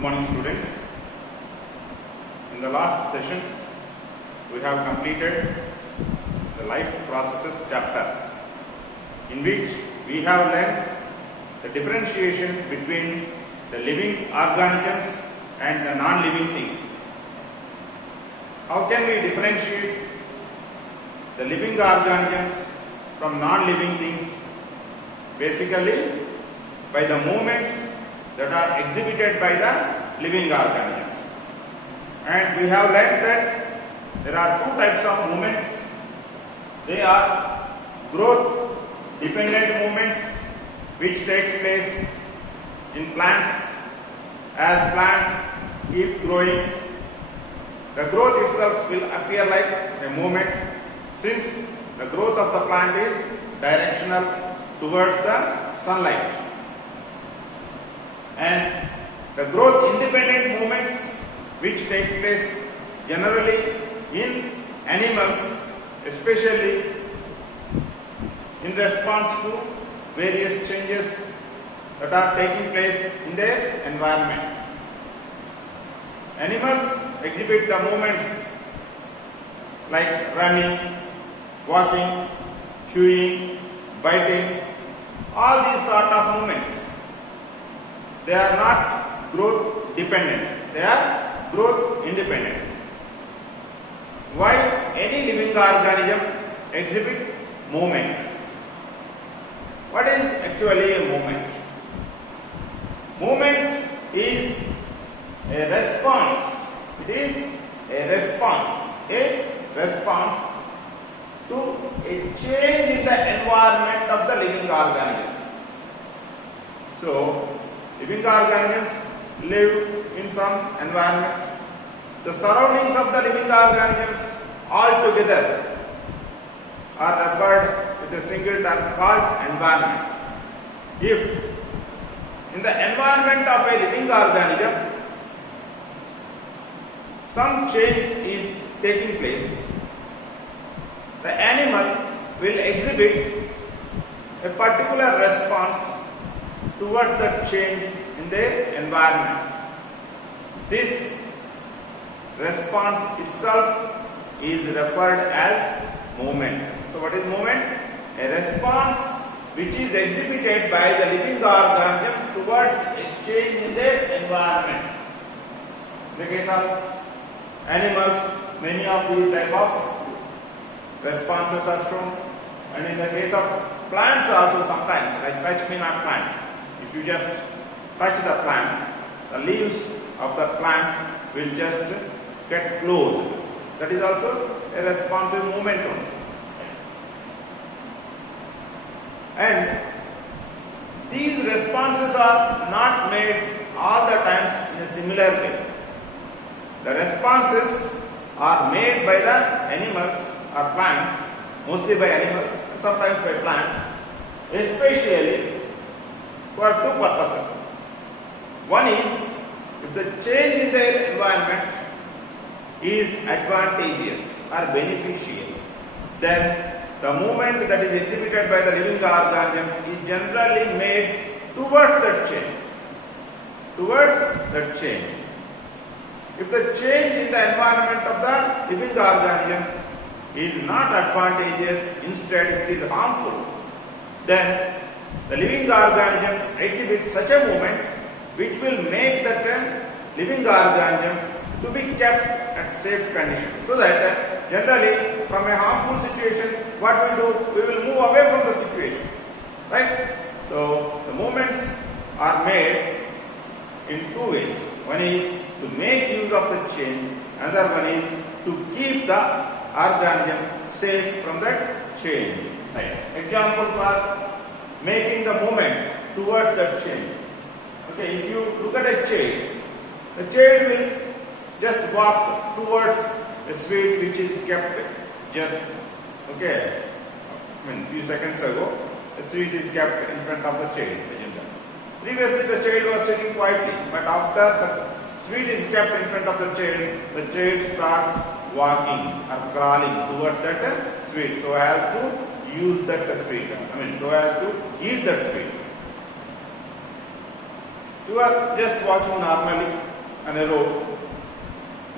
Good morning, students. In the last session, we have completed the life processes chapter, in which we have learned the differentiation between the living organisms and the non-living things. How can we differentiate the living organisms from non-living things? Basically, by the movements that are exhibited by the living organisms. And we have learned that there are two types of movements. They are growth dependent movements, which takes place in plants. As plant keep growing, the growth itself will appear like a movement, since the growth of the plant is directional towards the sunlight. And the growth independent movements, which takes place generally in animals, especially in response to various changes that are taking place in their environment. Animals exhibit the movements like running, walking, chewing, biting, all these sort of movements. They are not growth dependent, they are growth independent. Why any living organism exhibit movement? What is actually a movement? Movement is a response. It is a response to a change in the environment of the living organism. So, living organisms live in some environment. The surroundings of the living organisms altogether are referred with a single term called environment. If in the environment of a living organism some change is taking place, the animal will exhibit a particular response towards the change in the environment. This response itself is referred as movement. So what is movement? A response which is exhibited by the living organism towards a change in the environment. In the case of animals, many of these type of responses are shown, and in the case of plants also sometimes, like touch me not plant. If you just touch the plant, the leaves of the plant will just get closed. That is also a responsive movement only. And these responses are not made all the times in a similar way. The responses are made by the animals or plants, mostly by animals, sometimes by plants, especially for two purposes. One is, if the change in their environment is advantageous or beneficial, then the movement that is exhibited by the living organism is generally made towards that change. If the change in the environment of the living organism is not advantageous, instead it is harmful, then the living organism exhibits such a movement which will make that living organism to be kept at safe condition. So that generally from a harmful situation, what we do, we will move away from the situation. Right? So the movements are made in two ways. One is to make use of the change, another one is to keep the organism safe from that change. Right. Example for making the movement towards that change. Okay, if you look at a child, the child will just walk towards a sweet which is kept just, okay, few seconds ago, the sweet is kept in front of the child. Previously the child was sitting quietly, but after the sweet is kept in front of the child starts walking or crawling towards that sweet, so as to use that sweet, so as to eat that sweet. You are just walking normally, on a road,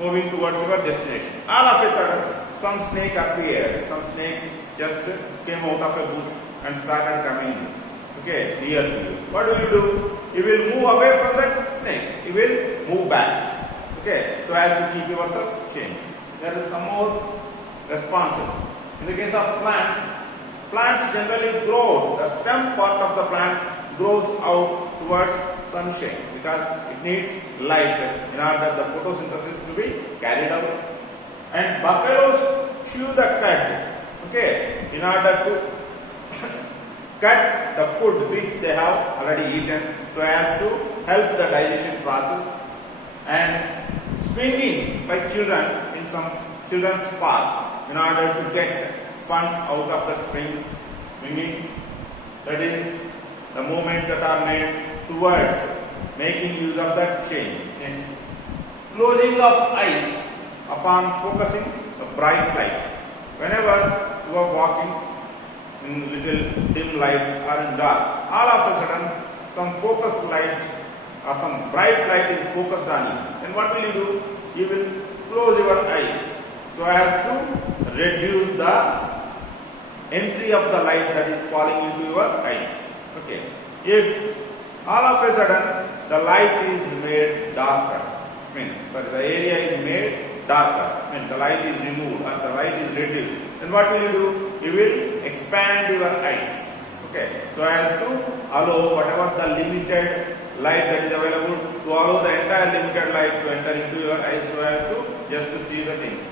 moving towards your destination. All of a sudden, some snake appeared. Some snake just came out of a bush and started coming, okay, near to you. What do? You will move away from that snake. You will move back, okay, so as to keep yourself changed. There is some more responses. In the case of plants, plants generally grow. The stem part of the plant grows out towards sunshine because it needs light in order the photosynthesis to be carried out. And buffaloes chew the cud, okay, in order to cut the food which they have already eaten, so as to help the digestion process. And swinging by children in some children's park in order to get fun out of the swinging, that is the movements that are made towards making use of that change. Next, closing of eyes upon focusing the bright light. Whenever you are walking in little dim light or in dark, all of a sudden some focused light or some bright light is focused on you. Then what will you do? You will close your eyes so as to reduce the entry of the light that is falling into your eyes. Okay. If all of a sudden the light is made darker, but the area is made darker, the light is removed or the light is reduced, then what will you do? You will expand your eyes, okay, so as to allow whatever the limited light that is available, to allow the entire limited light to enter into your eyes so as to just to see the things.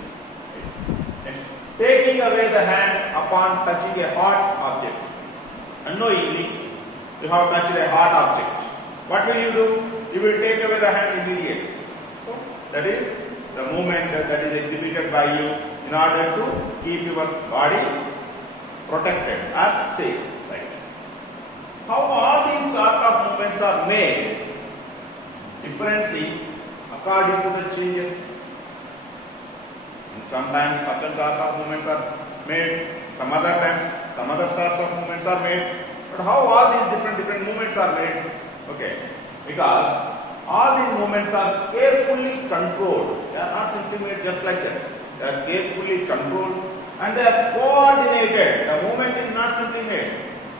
Next, taking away the hand upon touching a hot object. Unknowingly, you have touched a hot object. What will you do? You will take away the hand immediately. So, that is the movement that is exhibited by you in order to keep your body protected or safe. Right? How all these sort of movements are made differently according to the changes. And sometimes certain sort of movements are made, some other times some other sorts of movements are made. But how all these different movements are made? Okay, because all these movements are carefully controlled. They are not simply made just like that. They are carefully controlled and they are coordinated. The movement is not simply made.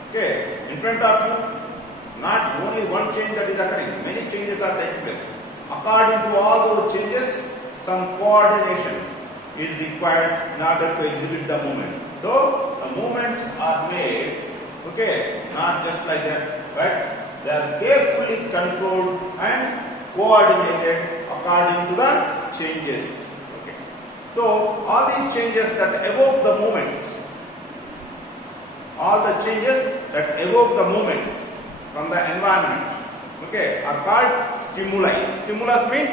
Okay, in front of you, not only one change that is occurring, many changes are taking place. According to all those changes, some coordination is required in order to exhibit the movement. Though the movements are made, okay, not just like that, but they are carefully controlled and coordinated according to the changes. Okay. So, all these changes that evoke the movements, all the changes that evoke the movements from the environment, okay, are called stimuli. Stimulus means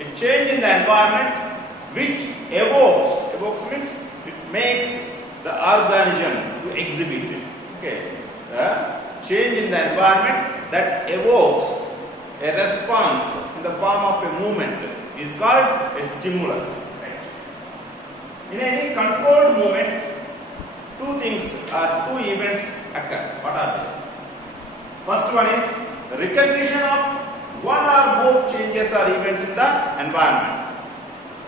a change in the environment which evokes. Evokes means it makes the organism to exhibit it. Okay. The change in the environment that evokes a response in the form of a movement is called a stimulus. Right? In any controlled movement, two things or two events occur. What are they? First one is recognition of one or more changes or events in the environment.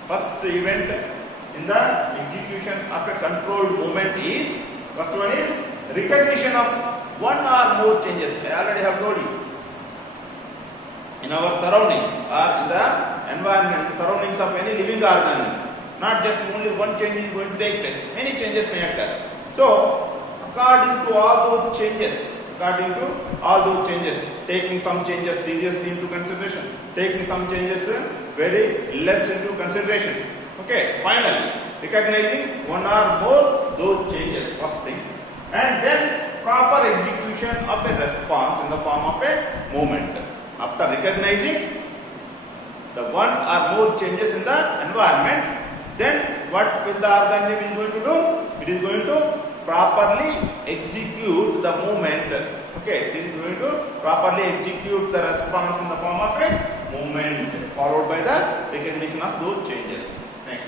First event in the execution of a controlled movement is, first one is recognition of one or more changes. I already have told you. In our surroundings or in the environment, the surroundings of any living organism, not just only one change is going to take place. Many changes may occur. So, according to all those changes, taking some changes seriously into consideration, taking some changes very less into consideration. Okay, finally, recognizing one or more those changes, first thing, and then proper execution of a response in the form of a movement. After recognizing the one or more changes in the environment, then what will the organism is going to do? It is going to properly execute the movement. Okay, it is going to properly execute the response in the form of a movement, followed by the recognition of those changes. Next,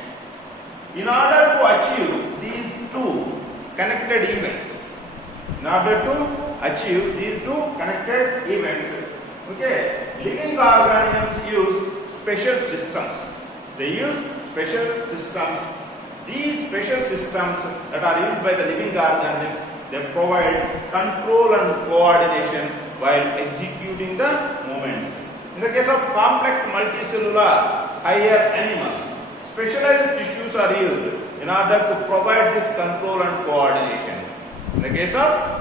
in order to achieve these two connected events, okay, living organisms use special systems. They use special systems. These special systems that are used by the living organisms, they provide control and coordination while executing the movements. In the case of complex multicellular higher animals, specialized tissues are used in order to provide this control and coordination. In the case of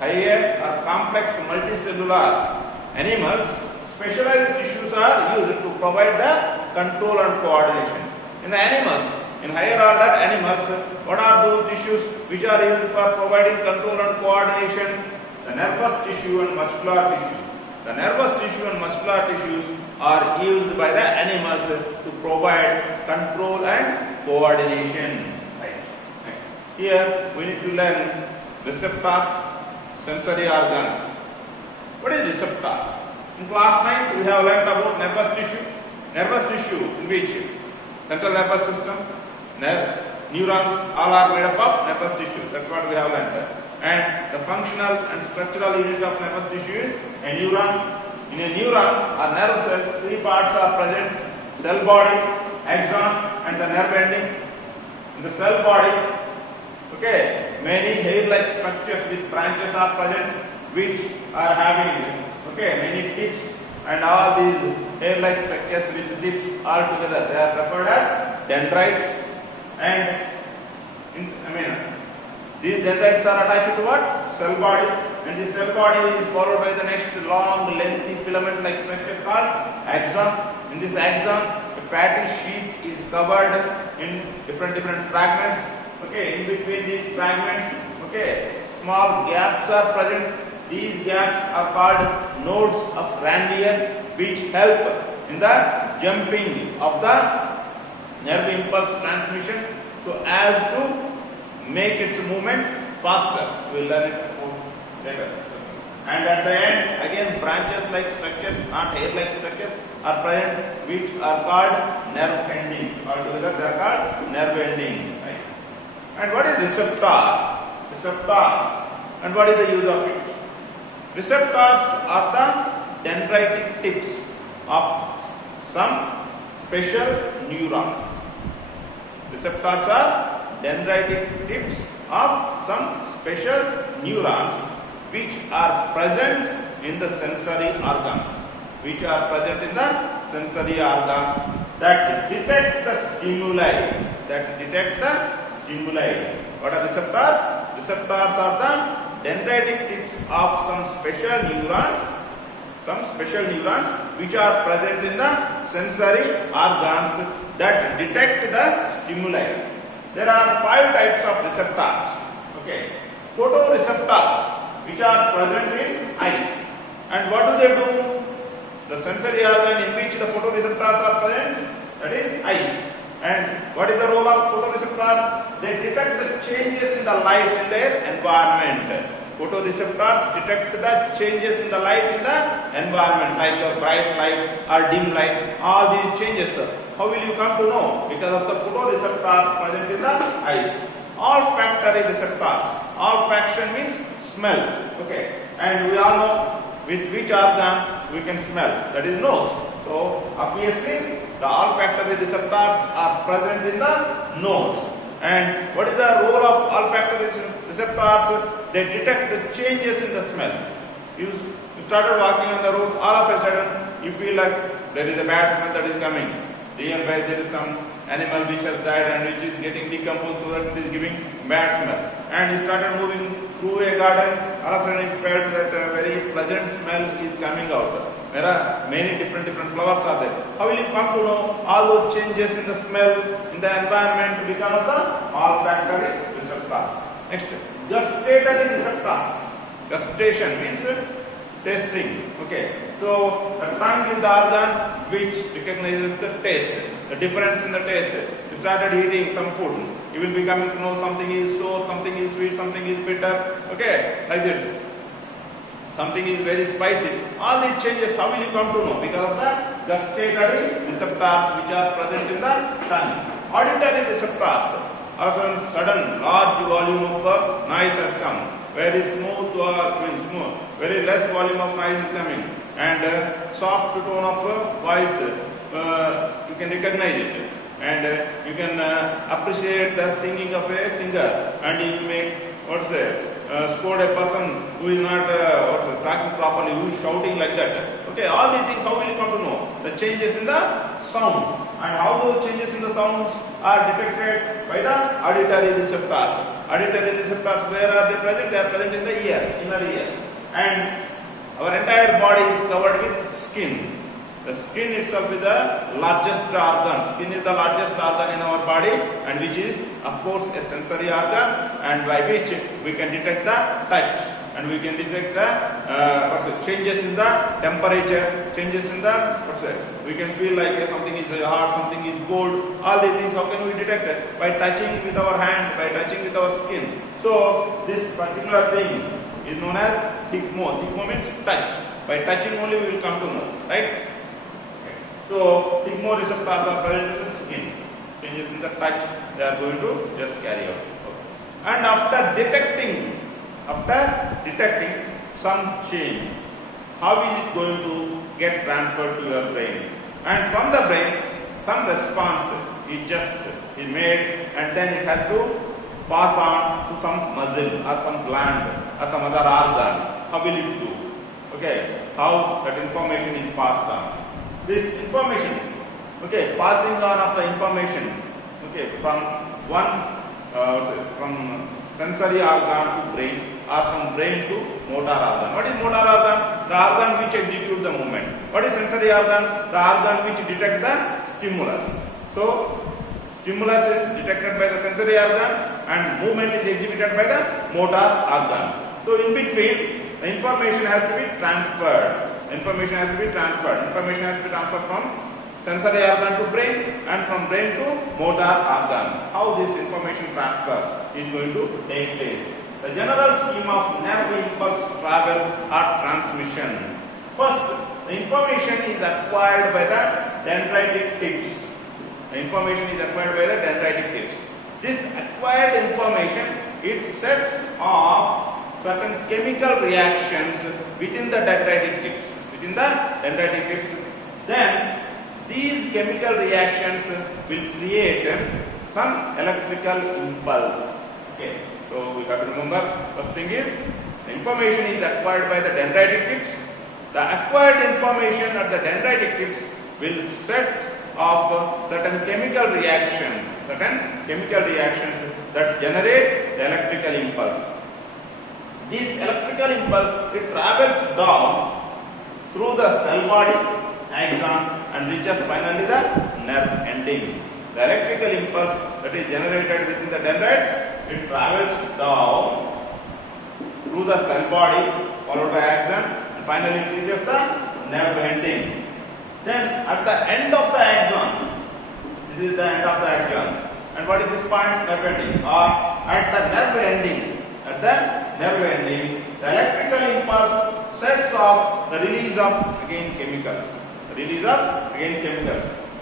higher or complex multicellular animals, specialized tissues are used to provide the control and coordination. In the animals, in higher order animals, what are those tissues which are used for providing control and coordination? The nervous tissue and muscular tissue. The nervous tissue and muscular tissues are used by the animals to provide control and coordination. Right. Here we need to learn receptors, sensory organs. What is receptor? In class 9 we have learned about nervous tissue. Nervous tissue in which central nervous system, neurons, all are made up of nervous tissue. That's what we have learned. And the functional and structural unit of nervous tissue is a neuron. In a neuron or nerve cell, three parts are present: cell body, axon, and the nerve ending. In the cell body, many hair-like structures with branches are present, which are having many tips, and all these hair-like structures with tips all together, they are referred as dendrites. And these dendrites are attached to what? Cell body, and this cell body is followed by the next long, lengthy filament-like structure called axon. In this axon, a fatty sheet is covered in different fragments. In between these fragments, small gaps are present. These gaps are called nodes of Ranvier, which help in the jumping of the nerve impulse transmission, so as to make its movement faster. We will learn it later. And at the end, again, branches like structures, not hair-like structures, are present, which are called nerve endings. Altogether, they are called nerve ending. Right? And what is receptor? Receptor. And what is the use of it? Receptors are the dendritic tips of some special neurons. Receptors are dendritic tips of some special neurons which are present in the sensory organs. Which are present in the sensory organs that detect the stimuli. What are receptors? Receptors are the dendritic tips of some special neurons which are present in the sensory organs that detect the stimuli. There are 5 types of receptors. Photoreceptors, which are present in eyes. And what do? The sensory organ in which the photoreceptors are present, that is eyes. And what is the role of photoreceptors? They detect the changes in the light in their environment. Photoreceptors detect the changes in the light in the environment, like the bright light or dim light, all these changes. How will you come to know? Because of the photoreceptors present in the eyes. Olfactory receptors. Olfaction means smell. And we all know with which organ we can smell, that is nose. So obviously the olfactory receptors are present in the nose. And what is the role of olfactory receptors? They detect the changes in the smell. You started walking on the road, all of a sudden you feel like there is a bad smell that is coming. Nearby there is some animal which has died and which is getting decomposed, so that it is giving bad smell. And you started moving through a garden, all of a sudden you felt that a very pleasant smell is coming out. There are many different flowers are there. How will you come to know all those changes in the smell in the environment because of the olfactory receptors? Next, gustatory receptors. Gustation means tasting. So the tongue is the organ which recognizes the taste, the difference in the taste. You started eating some food, you will be coming to know something is sour, something is sweet, something is bitter. Like this. Something is very spicy. All these changes, how will you come to know? Because of the gustatory receptors which are present in the tongue. Auditory receptors. Also, sudden large volume of noise has come. Very smooth very less volume of noise is coming. And soft tone of voice you can recognize it, and you can appreciate the singing of a singer, and you may scold a person who is not talking properly, who is shouting like that. Okay, all these things, how will you come to know? The changes in the sound, and how those changes in the sounds are detected by the auditory receptors. Auditory receptors, where are they present? They are present in the ear, inner ear, and our entire body is covered with skin. The skin itself is the largest organ. Skin is the largest organ in our body, and which is, of course, a sensory organ, and by which we can detect the touch, and we can detect the changes in the temperature, changes in the we can feel like something is hot, something is cold. All these things, how can we detect it? By touching with our hand, by touching with our skin. So this particular thing is known as thigmo. Thigmo means touch. By touching only we will come to know, right? So thigmoreceptors are present in the skin. Changes in the touch, they are going to just carry out. Okay. And after detecting some change, how is it going to get transferred to your brain? And from the brain, some response is made, and then it has to pass on to some muscle or some gland or some other organ. How will it do? Okay, how that information is passed on. This information, passing on of the information, from sensory organ to brain, or from brain to motor organ. What is motor organ? The organ which executes the movement. What is sensory organ? The organ which detects the stimulus. So stimulus is detected by the sensory organ, and movement is executed by the motor organ. So in between, the information has to be transferred. Information has to be transferred from sensory organ to brain, and from brain to motor organ. How this information transfer is going to take place? The general scheme of nerve impulse travel or transmission. First, the information is acquired by the dendritic tips. This acquired information, it sets off certain chemical reactions within the dendritic tips. Then these chemical reactions will create some electrical impulse. Okay, so we have to remember, first thing is, the information is acquired by the dendritic tips. The acquired information at the dendritic tips will set off certain chemical reactions that generate the electrical impulse. This electrical impulse, it travels down through the cell body, axon, and reaches finally the nerve ending. The electrical impulse that is generated within the dendrites, it travels down through the cell body, followed by axon, and finally it reaches the nerve ending. Then at the end of the axon, this is the end of the axon, and what is this point? Nerve ending. Or at the nerve ending, the electrical impulse sets off the release of chemicals.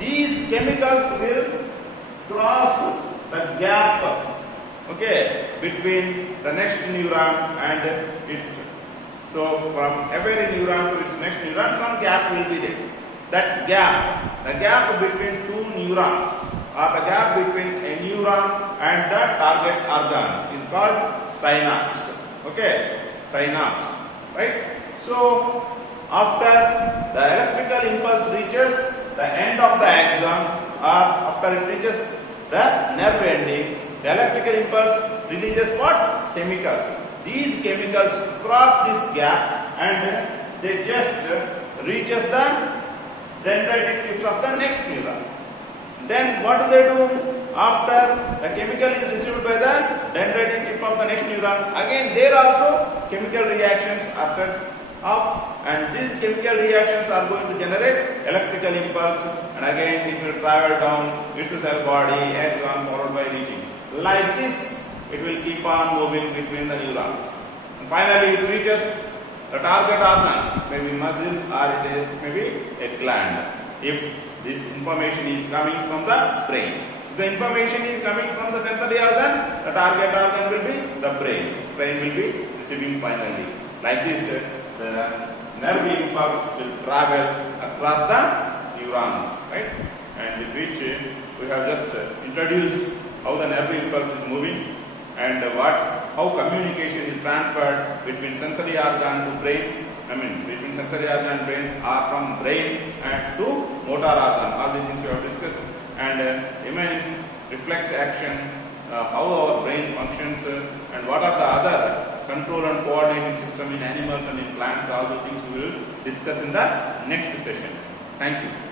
These chemicals will cross the gap, between the next neuron and its. So from every neuron to its next neuron, some gap will be there. That gap, the gap between two neurons, or the gap between a neuron and the target organ, is called synapse. Synapse, right? So after the electrical impulse reaches the end of the axon, or after it reaches the nerve ending, the electrical impulse releases what? Chemicals. These chemicals cross this gap, and they just reaches the dendritic tips of the next neuron. Then what do they do? After the chemical is received by the dendritic tip of the next neuron, again there also chemical reactions are set off, and these chemical reactions are going to generate electrical impulse, and again it will travel down its cell body, axon, followed by reaching. Like this, it will keep on moving between the neurons. And finally it reaches the target organ, maybe muscle, or it is maybe a gland, if this information is coming from the brain. If the information is coming from the sensory organ, the target organ will be the brain. Brain will be receiving finally. Like this, the nerve impulse will travel across the neurons, right? And with which we have just introduced how the nerve impulse is moving and how communication is transferred between sensory organ to brain. Between sensory organ and brain, or from brain and to motor organ. All these things we have discussed. And remains reflex action, how our brain functions, and what are the other control and coordination system in animals and in plants. All the things we will discuss in the next session. Thank you.